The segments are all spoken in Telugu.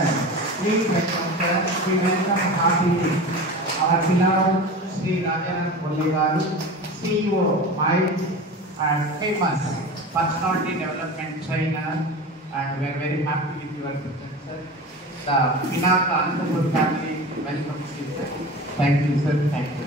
sir. Please welcome, sir. We welcome heartily our beloved Sri Rajaram Kolli garu, CEO, Mind and famous personality development trainer, and we are very happy with your presence, sir. The Pinaka Anantapur family welcomes you, sir. Thank you, sir. Thank you.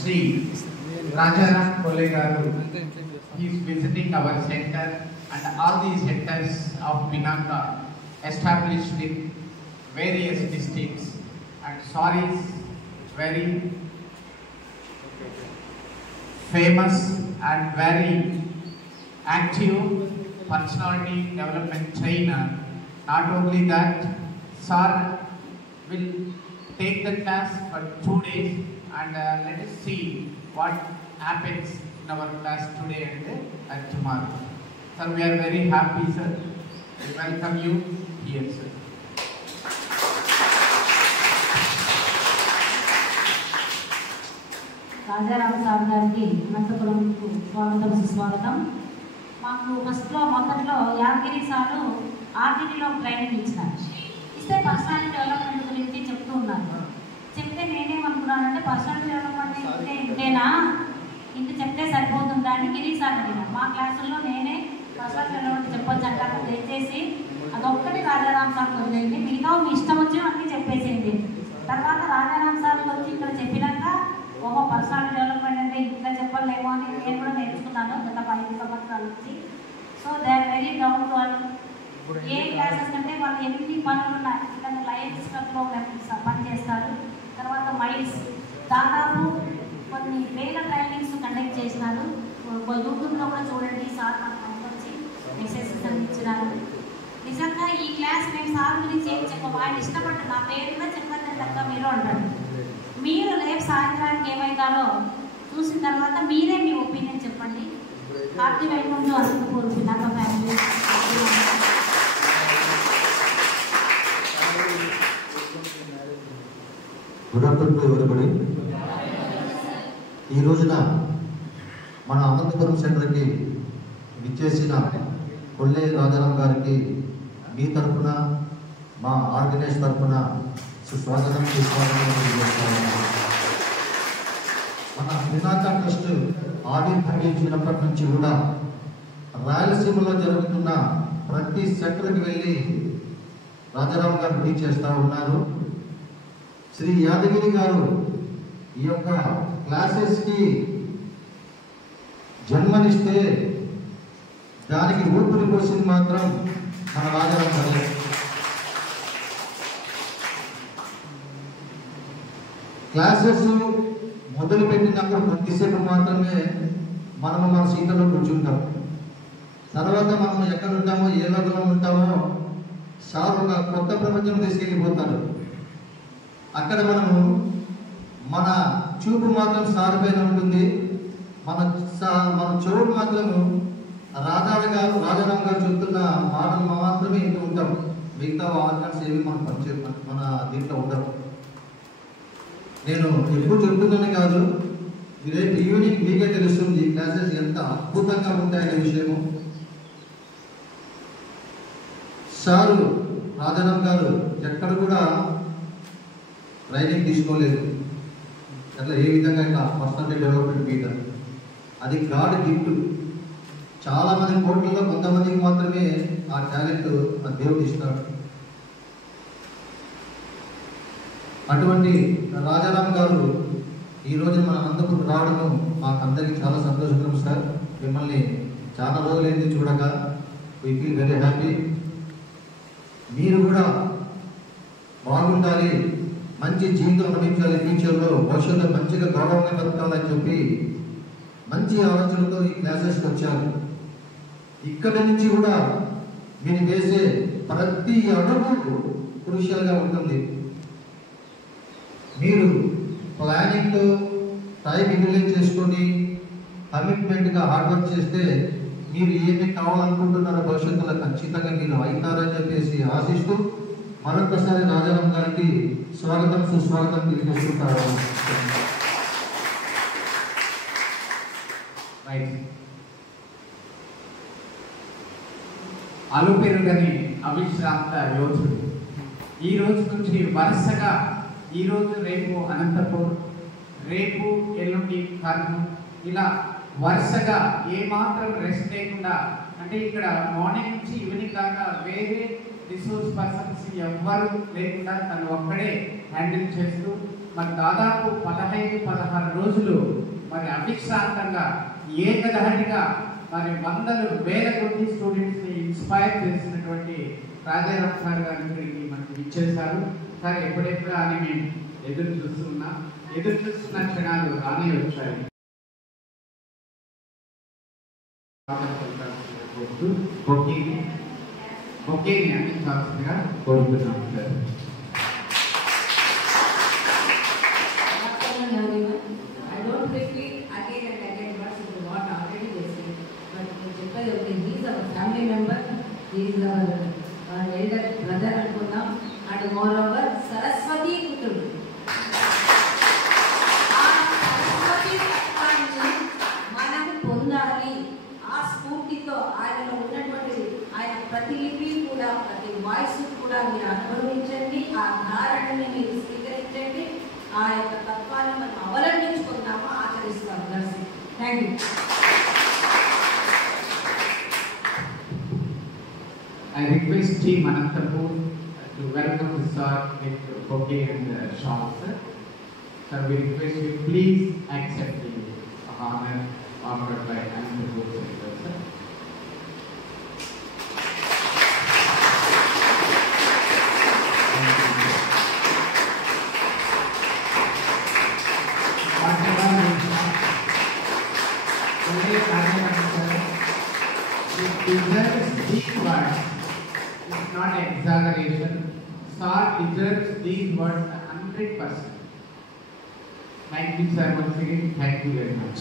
Sri Rajaram Kolli garu is visiting our center, and all these centers of Pinaka established in various districts, and Sari is very famous and very active personality development trainer. Not only that, Sir will take the class for 2 days, and let us see what happens in our class today and tomorrow. Sir, we are very happy, sir. We welcome you here, sir. Rajaram sir గారికి అనంతపురంకు స్వాగతం సుస్వాగతం. మాకు మొదట్లో యాదగిరి సారు ఆర్టీడీలో ట్రైనింగ్ ఇచ్చినారు. ఇస్తే పర్సనాలిటీ డెవలప్మెంట్ గురించి చెప్తూ ఉన్నారు. చెప్తే నేనేమనుకున్నానంటే పర్సనాలిటీ డెవలప్మెంట్ ఇంతేనా, ఇంత చెప్తే సరిపోతుందా అని గిరి సార్ అడిగినాను. మా క్లాసుల్లో నేనే పర్సనాలిటీ డెవలప్మెంట్ చెప్పొచ్చు అంటాను, దయచేసి అదొక్కటి రాజారాం సార్ వదిలేయండి, మిగతా మీ ఇష్టం వచ్చి అన్నీ చెప్పేసేయండి. తర్వాత రాజారాం సార్ వచ్చి ఇక్కడ చెప్పినాక ఓహో పర్సనాలిటీ డెవలప్మెంట్ అంటే ఇట్లా చెప్పలేమో అని నేను కూడా నేర్చుకున్నాను గత 5 సంవత్సరాల నుంచి. So they are very down to earth. ఏ క్లాసెస్ అంటే వాళ్ళు ఎన్ని పనులు ఉన్నాయి, ఇక్కడ లయన్స్ క్లబ్లో పని చేస్తారు. తర్వాత మైల్స్ దాదాపు కొన్ని వేల ట్రైనింగ్స్ కండక్ట్ చేసినారు. యూట్యూబ్లో కూడా చూడండి, సార్ నాకు వచ్చి మెసేజెస్ అందించినారు. నిజంగా ఈ క్లాస్ నేను సార్ గురించి ఏం చెప్పము, ఆయన ఇష్టపడ్డ నా పేరు కూడా చెప్పండి తగ్గ మీరు అంటారు. మీరు రేపు సాయంత్రానికి ఏమవుతారో చూసిన తర్వాత మీరే మీ ఒపీనియన్ చెప్పండి. Hearty welcome to Anantapur Pinaka family. Good afternoon everybody. ఈ రోజున మన అనంతపురం సెంటర్కి విచ్చేసిన కొల్లే రాజారాం గారికి మీ తరఫున మా ఆర్గనైజ్ తరఫున సుస్వాగతం మన పినాక ట్రస్ట్ ఆవిర్భవించినప్పటి నుంచి కూడా రాయలసీమలో జరుగుతున్న ప్రతి సెక్టర్కి వెళ్ళి రాజారాం గారు టీచ్ చేస్తూ ఉన్నారు. శ్రీ యాదగిరి గారు ఈ యొక్క క్లాసెస్కి జన్మనిస్తే దానికి ఊపిరి పోసింది మాత్రం మన రాజారాం గారు. క్లాసెస్ మొదలుపెట్టినప్పుడు కొద్దిసేపు మాత్రమే మనము మన సీట్లలో కూర్చుంటాం. తర్వాత మనం ఎక్కడ ఉంటామో ఏ లోకంలో ఉంటామో సార్ ఒక కొత్త ప్రపంచం తీసుకెళ్ళిపోతారు. అక్కడ మనము మన చూపు మాత్రం సార్ పైన ఉంటుంది, మన చెవుడు మాత్రము రాజారాం గారు చెప్తున్న మాటలు మాత్రమే ఇంటూ ఉంటాం. మిగతా ఆర్గన్స్ ఏమి మనం మన దీంట్లో ఉండవు. నేను ఎప్పుడు చెప్తున్నానే కాదు, రేపు ఈవినింగ్ మీకే తెలుస్తుంది ఈ క్లాసెస్ ఎంత అద్భుతంగా ఉంటాయనే విషయము. సారు రాజారాం గారు ఎక్కడ కూడా ట్రైనింగ్ తీసుకోలేదు. అట్లా ఏ విధంగా ఇట్లా పర్సనాలిటీ డెవలప్మెంట్ మీద అది గాడ్ గిఫ్ట్. చాలామంది కోట్లలో కొంతమందికి మాత్రమే ఆ టాలెంట్ ఆ దేవుడు ఇస్తాడు. అటువంటి రాజారాం గారు ఈరోజు మన అనంతపురం రావడము మాకందరికీ చాలా సంతోషకరం సార్. మిమ్మల్ని చాలా రోజులైంది చూడక, వీ ఫీల్ వెరీ హ్యాపీ. మీరు కూడా బాగుండాలి, మంచి జీవితం నడిపించాలి, ఫ్యూచర్లో భవిష్యత్తులో మంచిగా గౌరవంగా బతకాలని చెప్పి మంచి ఆలోచనలతో ఈ క్లాసెస్కి వచ్చారు. ఇక్కడ నుంచి కూడా మీరు వేసే ప్రతి అడుగు క్రూషియల్గా ఉంటుంది. మీరు ప్లానింగ్తో టైం యూటిలైజ్ చేసుకొని కమిట్మెంట్గా హార్డ్ వర్క్ చేస్తే మీరు ఏమి కావాలనుకుంటున్నారో భవిష్యత్తులో ఖచ్చితంగా మీరు అవుతారని చెప్పేసి ఆశిస్తూ మరొకసారి రాజారాం గారికి స్వాగతం సుస్వాగతం తెలియజేస్తుంటారు. అలుపెరుగని అవిశ్రాంత యోధుడు. ఈ రోజు నుంచి వరుసగా ఈరోజు రేపు అనంతపూర్, రేపు ఎల్లుండి కర్నూలు, ఇలా వరుసగా ఏమాత్రం రెస్ట్ లేకుండా, అంటే ఇక్కడ మార్నింగ్ నుంచి ఈవినింగ్ దాకా వేరే రిసోర్స్ పర్సన్స్ ఎవ్వరు లేకుండా తను ఒక్కడే హ్యాండిల్ చేస్తూ మరి దాదాపు 15-16 రోజులు మరి అవిశ్రాంతంగా ఏకధాటిగా మరి వందలు వేల కొద్ది స్టూడెంట్స్ని ఇన్స్పైర్ చేసినటువంటి రాజారాం సార్ గారు ఇక్కడికి మనకి ఇచ్చేశారు. సార్ ఎప్పుడెప్పుడు అని మేము ఎదురు చూస్తున్న క్షణాలు రానే వచ్చాయి. బొకేని అందించాల్సిందిగా కోరుతున్నాం sir. Family member, he is our elder brother అనుకున్నాం. అండ్ మోర్ ఓవర్ సరస్వతి పుత్రుడు. ఆ సరస్వతి తత్వాన్ని మనం పొందాలి. ఆ స్ఫూర్తితో ఆయనలో ఉన్నటువంటి ఆయన ప్రతిలిపి కూడా, ప్రతి వాయిస్ కూడా మీరు అనుభవించండి. ఆ ధారణని మీరు స్వీకరించండి. ఆ యొక్క తత్వాన్ని మనం అవలంబించుకుందాము, ఆచరిస్తాము. Thank you. I request Team Anantapur to welcome the sir with bouquet and shawl, sir. Sir, we request you please accept the honor offered by Anantapur, sir. It's not exaggeration. Sir deserves these words 100%. Thank you, sir. Once again, thank you very much.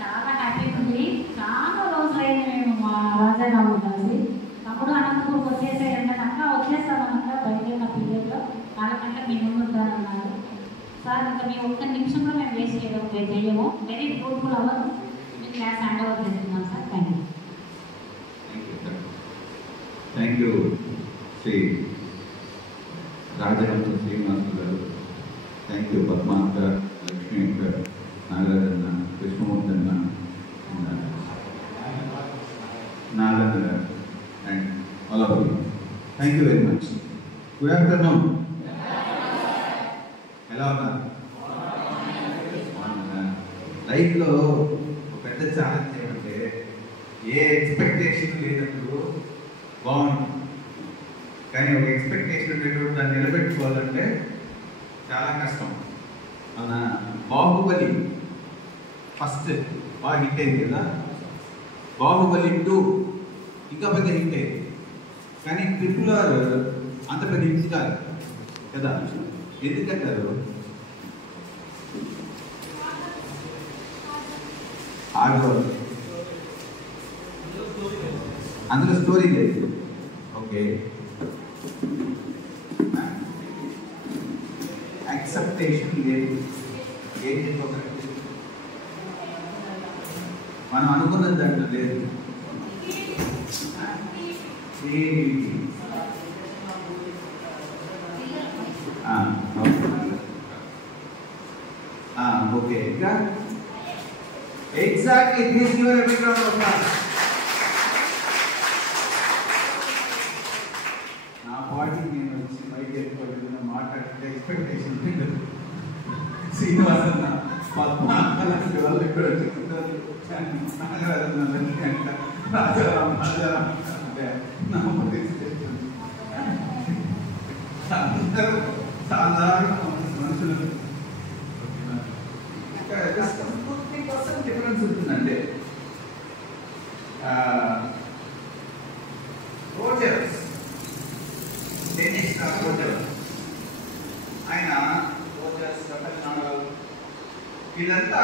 చాలా హ్యాపీగా ఉంది. చాలా రోజులైంది మేము మా రాజారాము కలిసి. తమ్ముడు అనంతపూర్కి వచ్చేసే ఎంతకన్నా వచ్చేస్తామన్నా బయట పీరియడ్లో 4 గంటలకు మీ ముందు ఉంటానన్నారు. సార్ ఇంకా మేము ఒక్క నిమిషంలో మేము వేస్ట్ చేయము. వెరీ ఫ్రూట్ఫుల్ అవర్ మేము క్లాస్ హ్యాండ్ ఓవర్ చేస్తున్నాం sir. Thank you. Thank you Shri Rajaram Srinivasu గారు. థ్యాంక్ యూ పద్మాంక, లక్ష్మీ అక్క, నాగరాజన్న, కృష్ణమూర్తన్న, నాగన్న and all of you. Thank you very much. Good afternoon. ఎలా ఉన్నారు? లైఫ్లో ఒక పెద్ద ఛాలెంజ్ ఏమంటే ఏ ఎక్స్పెక్టేషన్ లేనప్పుడు బాగుంటుంది, కానీ ఒక ఎక్స్పెక్టేషన్ ఉండేటప్పుడు దాన్ని నిలబెట్టుకోవాలంటే చాలా కష్టం. మన బాహుబలి ఫస్ట్ బాగా హిట్ అయింది కదా, బాహుబలి 2 ఇంకా పెద్ద హిట్ అయింది, కానీ RRR అంత పెద్ద హిట్ కాదు కదా. ఎందుకంటారు? ఆడవాళ్ళు అందులో స్టోరీ లేదు. ఓకే, యాక్సెప్టేషన్ లేదు. ఏంటి మనం అనుకున్నది దాంట్లో లేదు. ఓకే, ఇంకా exactly this your background of నా పార్టీ నేను వచ్చి బయట వెళ్ళిపోయిన మాట్లాడితే ఎక్స్పెక్టేషన్ శ్రీనివాసన్న పద్మాకలాంటి వాళ్ళు ఇక్కడ చెప్తారు. రాజారాం అంటే నా అందరూ సాధారణ మనుషులు. డిఫరెన్స్ ఉంటుందంటే రోజర్స్ డెనిస్ రోజర్స్ ఆయన రోజర్స్ వీళ్ళంతా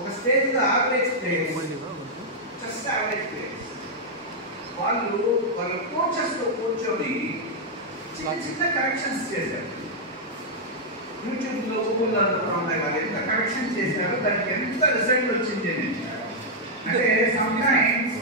ఒక stage average players, just average players. వాళ్ళు వాళ్ళ కోచెస్తో కూర్చొని చిన్న చిన్న కరెక్షన్స్ చేశారు. యూట్యూబ్లో గూగుల్లో ఉన్నాయి, వాళ్ళు ఎంత కరెక్షన్ చేశారో దానికి ఎంత రిజల్ట్ వచ్చింది అని. అంటే సమ్ టైమ్స్